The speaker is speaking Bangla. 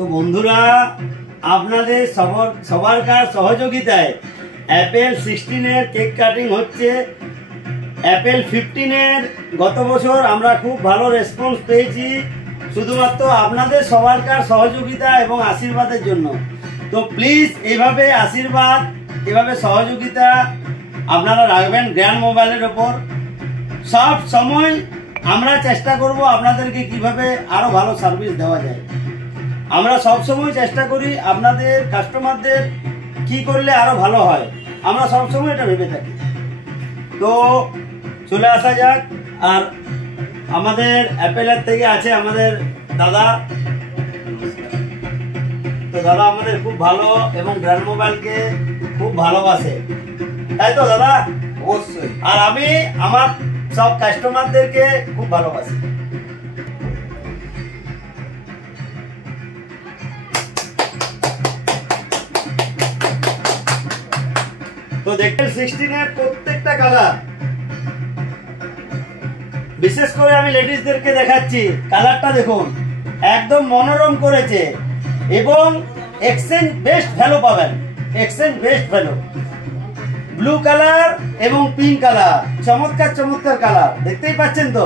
তো বন্ধুরা, আপনাদের সবারকার সহযোগিতায় অ্যাপেল 16-এর কেক কাটিং হচ্ছে। অ্যাপেল 15-এর গত বছর আমরা খুব ভালো রেসপন্স পেয়েছি, শুধুমাত্র আপনাদের সবারকার সহযোগিতা এবং আশীর্বাদের জন্য। তো প্লিজ এইভাবে আশীর্বাদ, এভাবে সহযোগিতা আপনারা রাখবেন গ্র্যান্ড মোবাইলের ওপর। সব সময় আমরা চেষ্টা করব আপনাদেরকে কিভাবে আরো ভালো সার্ভিস দেওয়া যায়। আমরা সব সময় চেষ্টা করি আপনাদের কাস্টমারদের কি করলে আরো ভালো হয়, আমরা সব সময় এটা ভেবে থাকি। তো চলে আসা যাক। আর আমাদের অ্যাপেলের থেকে আছে আমাদের দাদা। তো দাদা আমাদের খুব ভালো এবং গ্র্যান্ড মোবাইলকে খুব ভালোবাসে, তাই তো দাদা? অবশ্যই। আর আমি আমার সব কাস্টমারদেরকে খুব ভালোবাসি। তো দেখেন 16-এর প্রত্যেকটা কালার, বিশেষ করে আমি লেডিসদেরকে দেখাচ্ছি, কালারটা দেখুন একদম মনোরম করেছে এবং এক্সচেঞ্জ বেস্ট ভ্যালু পাবেন। Exchange best value, blue colour এবং পিঙ্ক কালার, চমৎকার চমৎকার কালার, দেখতেই পাচ্ছেন তো।